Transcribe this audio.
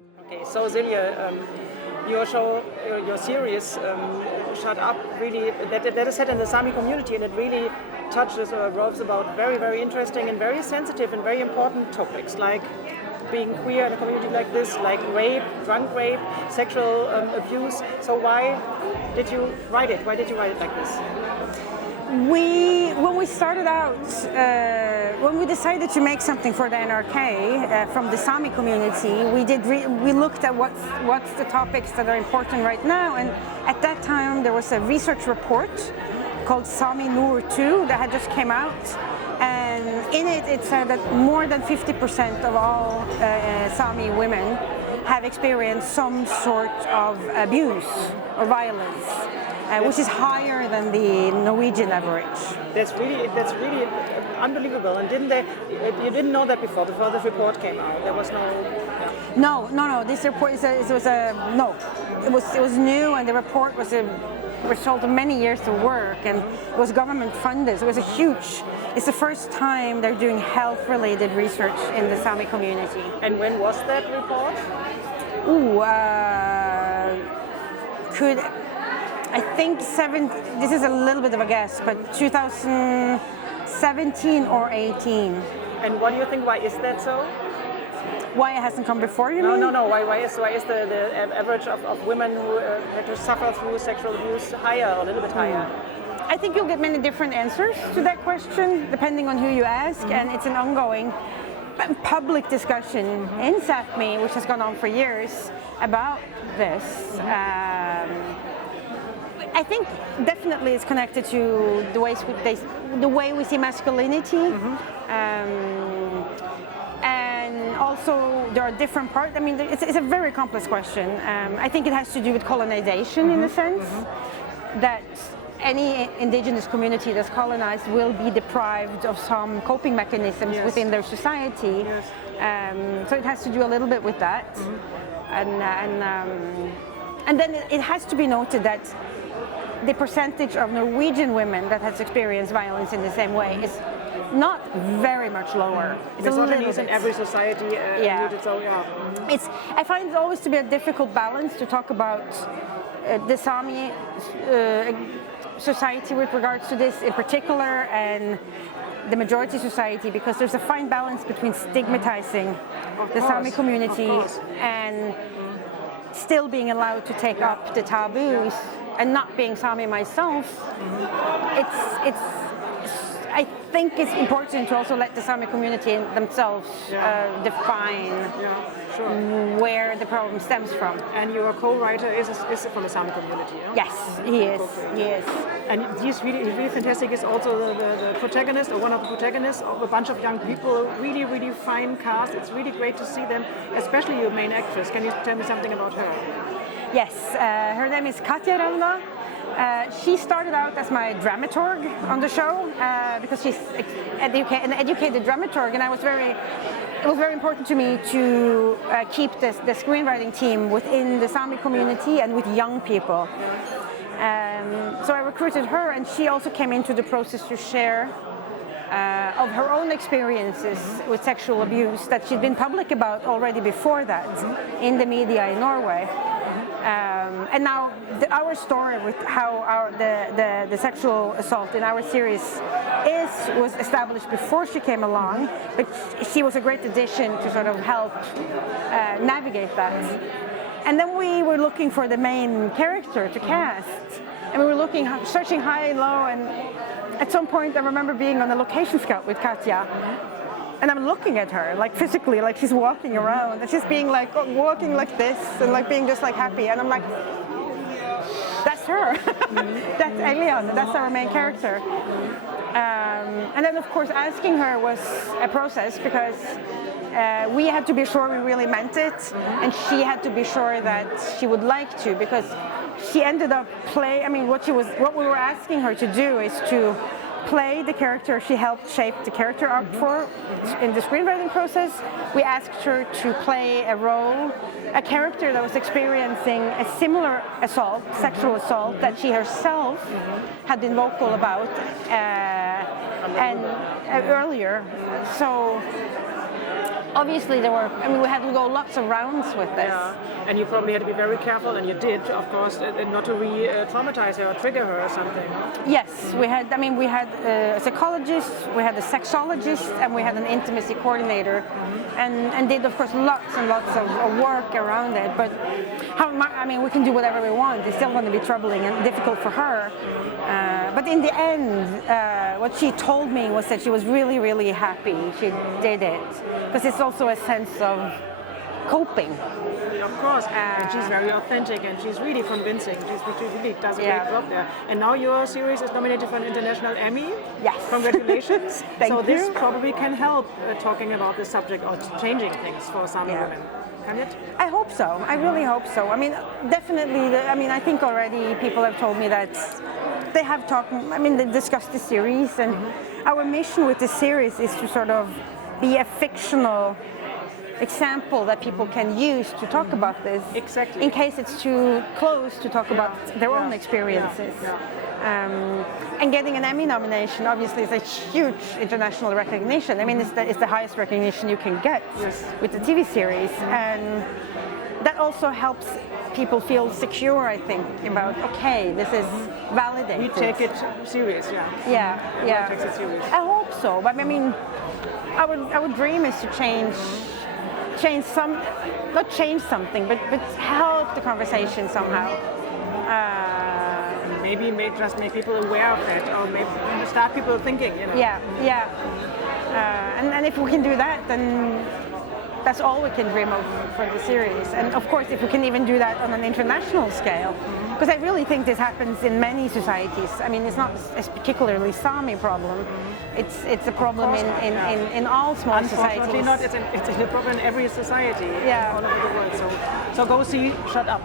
Okay, so Silje, your show, your series, Shut Up, really, that is set in the Sami community, and it really touches or revolves about very, very interesting and very sensitive and very important topics, like being queer in a community like this, like rape, drunk rape, sexual abuse. So why did you write it? Why did you write it like this? When we started out, when we decided to make something for the NRK from the Sami community, we looked at what's the topics that are important right now, and at that time there was a research report called Sami Noor 2 that had just came out, and in it said that more than 50% of all Sami women have experienced some sort of abuse or violence. Which is higher than the Norwegian average. That's really unbelievable. And you didn't know that before this report came out? There was no. No. This report it was new, and the report was a result of many years of work, and it was government funded. So it was it's the first time they're doing health-related research in the Sami community. And when was that report? I think this is a little bit of a guess, but 2017 or 18. And what do you think, why is that so? Why it hasn't come before, you mean? No. Why is the average of women who had to suffer through sexual abuse higher, or a little bit higher? I think you'll get many different answers to that question, depending on who you ask, and it's an ongoing public discussion in Sápmi, which has gone on for years, about this. I think definitely it's connected to the way we see masculinity, and also there are different parts. I mean, it's a very complex question. I think it has to do with colonization in a sense, that any indigenous community that's colonized will be deprived of some coping mechanisms within their society. So it has to do a little bit with that, and then it has to be noted that the percentage of Norwegian women that has experienced violence in the same way is not very much lower. It's a little bit in every society. I find it always to be a difficult balance to talk about the Sami society with regards to this in particular, and the majority society, because there's a fine balance between stigmatizing the Sami community and still being allowed to take up the taboos. And not being Sami myself, I think it's important to also let the Sami community themselves define where the problem stems from. And your co-writer is from the Sami community, yeah? Yes, he is. And he's really fantastic. Is also the protagonist, or one of the protagonists, of a bunch of young people. Really, really fine cast. It's really great to see them, especially your main actress. Can you tell me something about her? Yes, her name is Katja Ravna. She started out as my dramaturg on the show because she's an educated dramaturg, and it was very important to me to keep the screenwriting team within the Sami community and with young people. So I recruited her, and she also came into the process to share of her own experiences with sexual abuse that she'd been public about already before that in the media in Norway. And now our story with how the sexual assault in our series was established before she came along, but she was a great addition to sort of help navigate that. And then we were looking for the main character to cast, and we were searching high and low, and at some point I remember being on a location scout with Katja. And I'm looking at her, like physically, like she's walking around, and she's being like walking like this, and like being just like happy. And I'm like, that's her. That's Elian. That's our main character. And then, of course, asking her was a process, because we had to be sure we really meant it, and she had to be sure that she would like to, because she ended up what we were asking her to do is to play the character she helped shape the character up for in the screenwriting process. We asked her to play a character that was experiencing a similar assault, sexual assault, that she herself had been vocal about earlier. So obviously there were, I mean, we had to go lots of rounds with this. Yeah, and you probably had to be very careful, and you did, of course, not to re-traumatize her or trigger her or something. Yes, we had a psychologist, we had a sexologist, and we had an intimacy coordinator, and did, of course, lots and lots of work around it. But we can do whatever we want. It's still going to be troubling and difficult for her. But in the end, what she told me was that she was really, really happy she did it, because it's also a sense of coping. Of course, and she's very authentic, and she's really convincing. She really does a great job there. And now your series is nominated for an international Emmy. Yes. Congratulations. Thank you. This probably can help talking about this subject or changing things for some women. Can it? I hope so. I really hope so. I mean, definitely. I think already people have told me that they have talked. I mean, they discussed the series, and our mission with this series is to sort of be a fictional example that people can use to talk about this. Exactly. In case it's too close to talk about their own experiences. And getting an Emmy nomination obviously is a huge international recognition. I mean, it's the highest recognition you can get with the TV series, and that also helps people feel secure, I think, about, okay, this is validated. We take it serious, Yeah. Takes it serious. I hope so, but I mean, our dream is to change not change something, but help the conversation somehow. Maybe just make people aware of it, or maybe start people thinking, you know. Yeah. And if we can do that, then that's all we can dream of for the series. And of course, if we can even do that on an international scale, because I really think this happens in many societies. I mean, it's not a particularly Sami problem. It's a problem in all small societies. Unfortunately not. It's a problem in every society all over the world. So go see Shut Up.